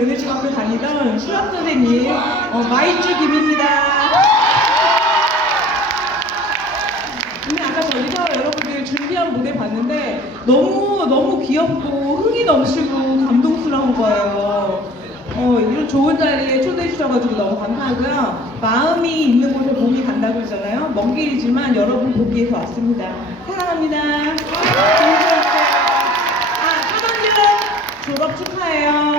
은혜중학교 다니던 수학 선생님 마이쭈 김입니다. 오늘 아까 저기서 여러분들 준비한 무대 봤는데 너무 귀엽고 흥이 넘치고 감동스러운 거예요. 이런 좋은 자리에 초대해 주셔가지고 너무 감사하고요. 마음이 있는 곳에 몸이 간다고 그러잖아요. 먼 길이지만 여러분 보기 위해서 왔습니다. 사랑합니다. 좋은 하루 되세요. 3학년 졸업 축하해요.